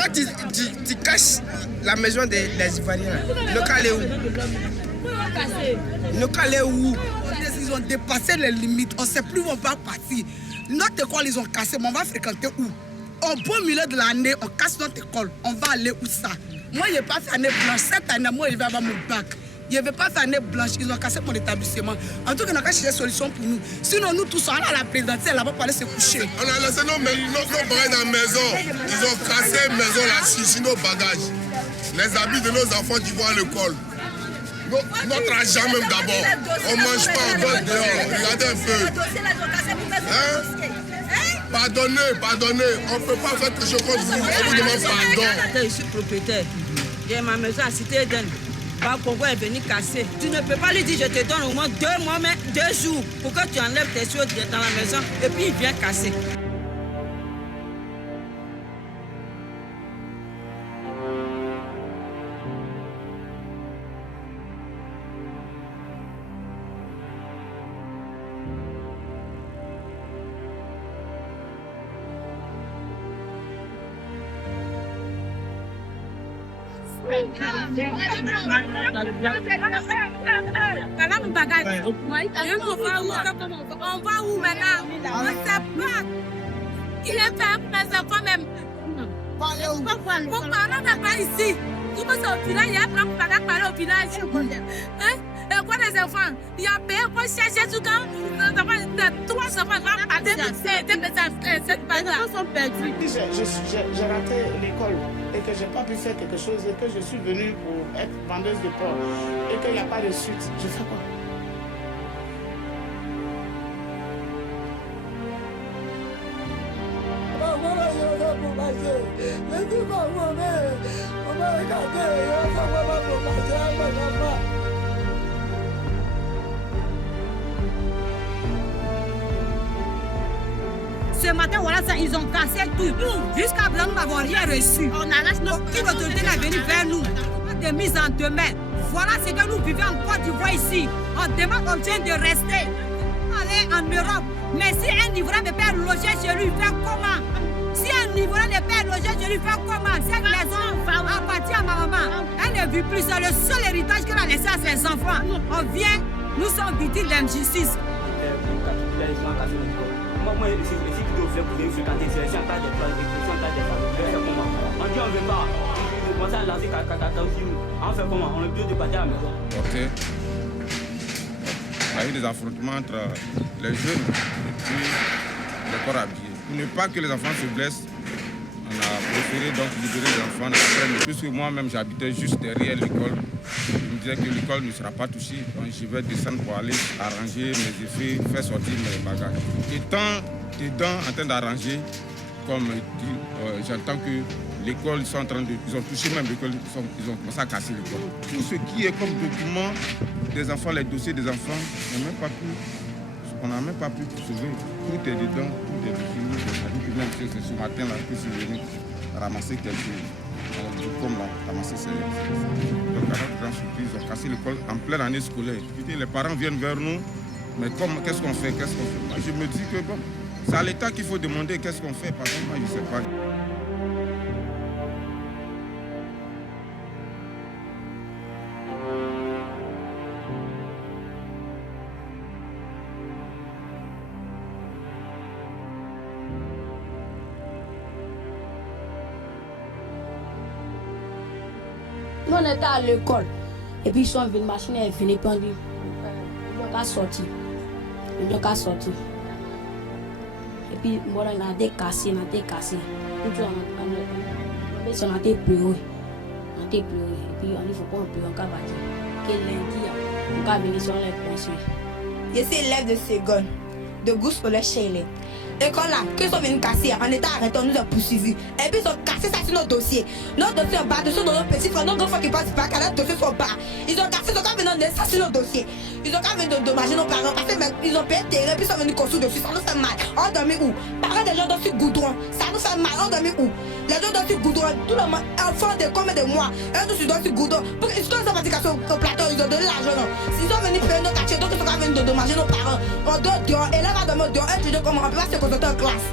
quand tu caches la maison des Ivoiriens, le cas est où? Le cas est où? Ils ont dépassé les limites, on ne sait plus où on va partir. Notre école, ils ont cassé, mais on va fréquenter où? Au beau milieu de l'année, on casse notre école, on va aller où ça? Moi, je n'ai pas fait année blanche. Cette année, moi, je vais avoir mon bac. Je ne vais pas faire année blanche, ils ont cassé mon établissement. En tout cas, on a qu'à chercher des solutions pour nous. Sinon, nous tous, on a la présidentielle, là-bas pour aller se coucher. On a laissé nos bagages dans la maison. Ils ont cassé la maison là, sur nos bagages. Les habits de nos enfants qui vont à l'école. Notre argent même d'abord. On ne mange pas, on dort dehors. Regardez un peu. Hein? Pardonnez. On ne peut pas faire quelque chose contre vous. On vous demande pardon. Je suis propriétaire. J'ai ma maison à Cité Eden. Congo est venu casser. Tu ne peux pas lui dire je te donne au moins 2 mois, mais 2 jours pour que tu enlèves tes choses dans la maison et puis il vient casser. On va où maintenant? On ne sait pas. Il est fait pour les enfants même. Mon parent n'est pas ici. Tout le monde est au village, il y a un grand parler au village. Hein? Et quoi les enfants? Il y a payé pour chercher tout quand trois enfants vont partir de cette bagarre. Ils sont perdus. J'ai raté l'école et que je n'ai pas pu faire quelque chose et que je suis venue pour être vendeuse de porc et qu'il n'y a pas de suite. Je fais quoi? Ce matin, voilà ça, ils ont cassé tout. Jusqu'à présent, nous n'avons rien reçu. Aucune autorité n'est venue vers nous. Des mises en demeure. Voilà ce que nous vivons en Côte d'Ivoire ici. On demande aux gens de rester. Aller en Europe. Mais si un Ivoirien ne peut pas loger chez lui, il fait comment? Si un Ivoirien ne peut pas loger chez lui, il fait comment? Cette maison appartient à ma maman. Elle ne vit plus. C'est le seul héritage qu'elle a laissé à ses enfants. On vient, nous sommes victimes d'injustice. Moi, ici, tu dois faire pour fréquenter, c'est un tas de places, c'est un tas de femmes. On dit on ne veut pas. On commence à lancer caca aussi. On fait comment? On est obligé de partir à la maison. Ok. Il y a eu des affrontements entre les jeunes et puis les corps habillés. Pour ne pas que les enfants se blessent, on a préféré donc libérer les enfants. Puisque moi-même j'habitais juste derrière l'école, je me disais que l'école ne sera pas touchée. Donc je vais descendre pour aller arranger mes effets, faire sortir mes bagages. Étant dedans en train d'arranger, comme dit, j'entends que l'école, ils ont touché même l'école, ils ont commencé à casser l'école. Tout ce qui est comme document des enfants, les dossiers des enfants, on n'a même pas pu sauver. Tout est dedans, tout est fini. C'est ce matin-là que je suis venu ramasser quelques comme là, ramasser ces. Donc, à notre grande surprise, ils ont cassé l'école en pleine année scolaire. Les parents viennent vers nous, mais qu'est-ce qu'on fait? Moi, je me dis que bon, c'est à l'État qu'il faut demander qu'est-ce qu'on fait. Par contre, moi, je ne sais pas. Nous, on était à l'école. Et puis, ils sont venus, machine est venue, puis on dit, ils n'ont qu'à sortir. Ils n'ont qu'à sortir. Et puis, voilà, on a été cassé, on a été cassé. On a été pleuré. On a été pleuré. Et puis, on dit, il faut qu'on pleure, on va dire. Que lundi, on va venir sur les conseils. Je suis élève de seconde, de groupe scolaire Chélet. L'école là, qu'ils sont venus casser, on était arrêtés, on nous a poursuivis. Et puis ils ont cassé ça sur nos dossiers. Nos dossiers sont bas, dessus dans nos petits frères, nos grands frères qui passent pas, car leurs dossiers sont bas. Ils ont cassé, ils ont quand même donné ça sur nos dossiers. Ils ont quand même dommager nos parents, parce qu'ils ont payé terrain, puis ils sont venus construire dessus, ça nous fait mal. On dormit où? Parents des gens dans ce goudron, ça nous fait mal, on dormit où? Les gens dans ce goudron, tout le monde, enfants de combien de mois, eux tous dans ce goudron. Pour qu'ils soient en fabrication au plateau, ils ont donné l'argent. S'ils sont venus payer nos quartiers, donc ils sont quand même venus dommager nos parents. On dort dehors, et là, on va dormir dehors, un étudiant comme on peut pas se concentrer en classe.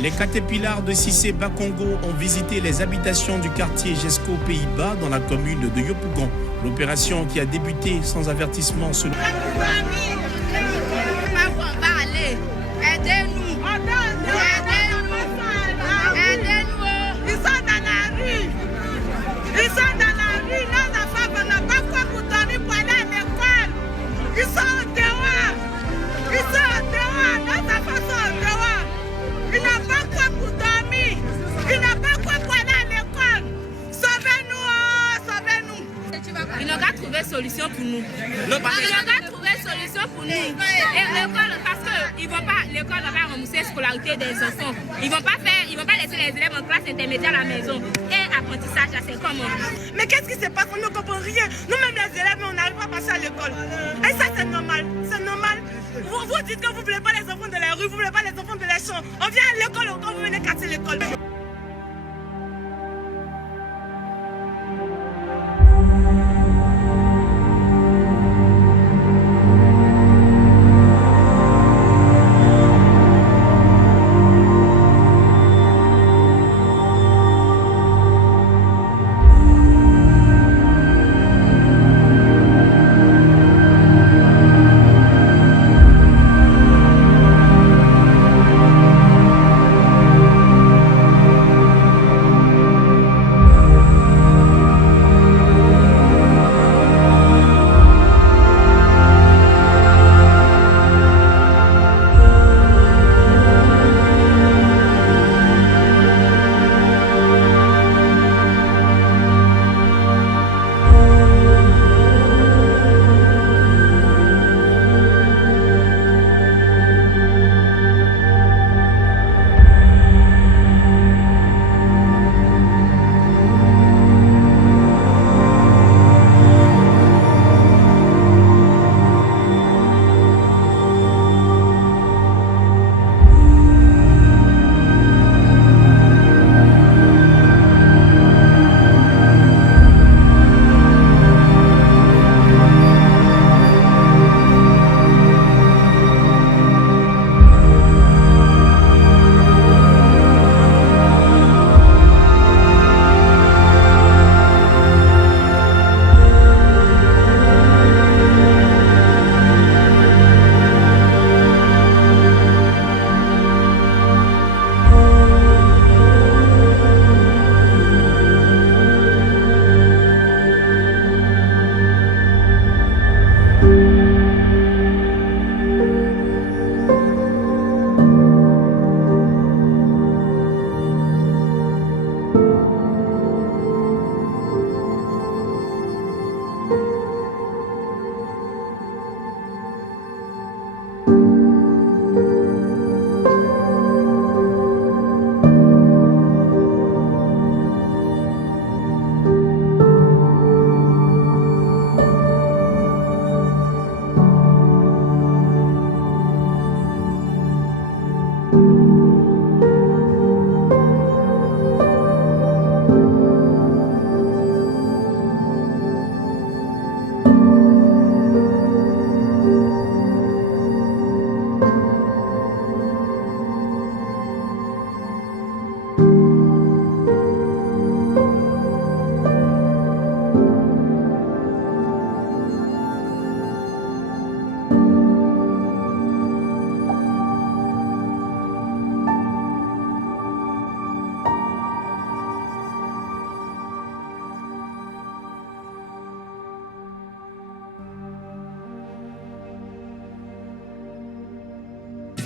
Les Caterpillars de Cissé Bakongo ont visité les habitations du quartier Jesco Pays-Bas dans la commune de Yopougon. L'opération qui a débuté sans avertissement selon... Aidez-nous. Ils sont dans la rue. Nos enfants n'ont pas quoi pour dormir pour aller à l'école. Ils sont au dehors. Nos enfants sont au dehors. Ils n'ont pas quoi pour dormir. Ils n'ont pas quoi pour aller à l'école. Sauvez-nous. Ils n'ont qu'à trouver solution pour nous. Ils n'ont qu'à trouver solution pour nous. Et l'école, parce que l'école va rembourser la scolarité des enfants. Ils vont pas laisser les élèves en classe intermédiaire à la maison. Et apprentissage, c'est comment? Mais qu'est-ce qui se passe? On ne comprend rien. Nous-mêmes les élèves, on n'arrive pas à passer à l'école. Et ça, c'est normal. C'est normal. Vous dites que vous ne voulez pas les enfants de la rue, vous ne voulez pas les enfants de la chambre. On vient à l'école quand vous venez casser l'école.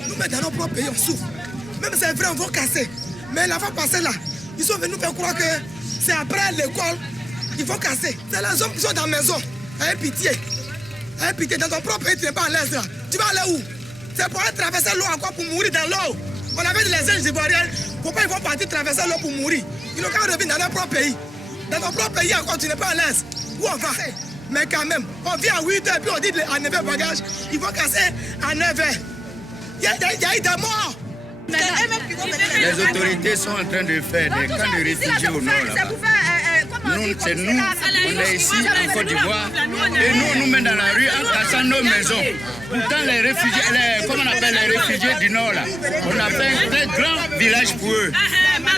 Nous-mêmes dans nos propres pays, on souffre. Même c'est vrai, on va casser. Mais la fois passée là, ils sont venus faire croire que c'est après l'école qu'il faut casser. C'est les hommes qui sont dans la maison. Ayez pitié. Ayez pitié. Dans ton propre pays, tu n'es pas à l'aise là. Tu vas aller où? C'est pour aller traverser l'eau encore pour mourir dans l'eau. On avait dit les Anges ivoiriens. Pourquoi ils vont partir traverser l'eau pour mourir? Ils n'ont qu'à revenir dans leur propre pays. Dans ton propre pays encore, tu n'es pas à l'aise. Où on va? Mais quand même, on vient à 8h, puis on dit à 9h bagage, il faut casser à 9h. Il y a eu des morts. Les autorités sont en train de faire des camps de réfugiés au nord. C'est pour faire, comment c'est nous, on est ici en Côte d'Ivoire, et nous, on nous met dans la rue en cassant nos maisons. Pourtant, les réfugiés, comment on appelle les réfugiés du Nord, là, on a fait un très grand village pour eux.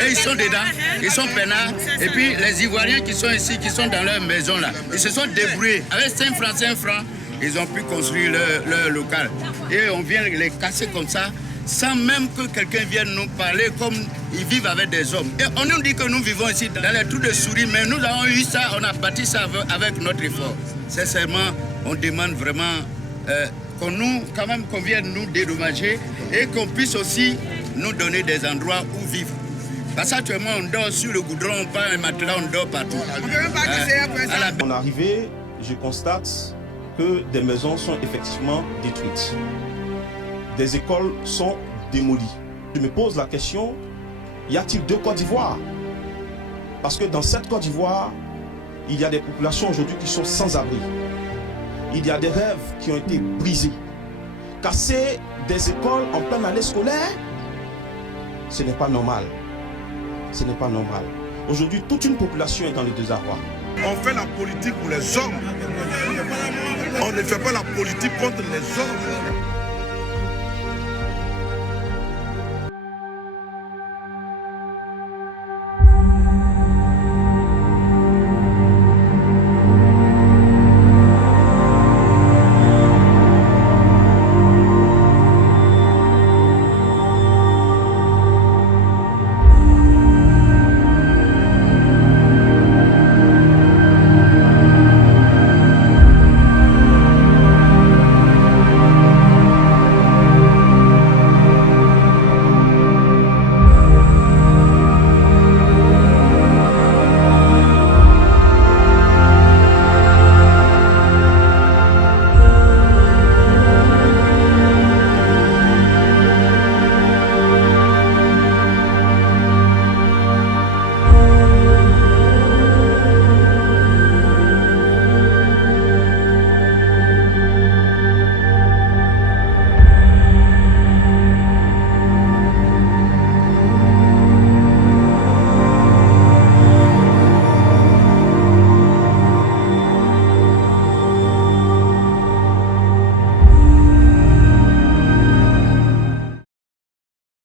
Et ils sont dedans, ils sont peinards. Et puis, les Ivoiriens qui sont ici, qui sont dans leur maison, là, ils se sont débrouillés. Avec 5 francs, ils ont pu construire leur local. Et on vient les casser comme ça, sans même que quelqu'un vienne nous parler comme ils vivent avec des hommes. Et on nous dit que nous vivons ici dans les trous de souris, mais nous avons eu ça, on a bâti ça avec notre effort. Sincèrement, on demande vraiment qu'on vienne nous dédommager et qu'on puisse aussi nous donner des endroits où vivre. Parce qu'actuellement, on dort sur le goudron, on prend un matelas, on dort partout. En arrivée, je constate que des maisons sont effectivement détruites. Des écoles sont démolies. Je me pose la question, y a-t-il deux Côte d'Ivoire? Parce que dans cette Côte d'Ivoire, il y a des populations aujourd'hui qui sont sans abri. Il y a des rêves qui ont été brisés. Casser des écoles en pleine année scolaire, ce n'est pas normal. Ce n'est pas normal. Aujourd'hui, toute une population est dans le désarroi. On fait la politique pour les hommes. On ne fait pas la politique contre les hommes.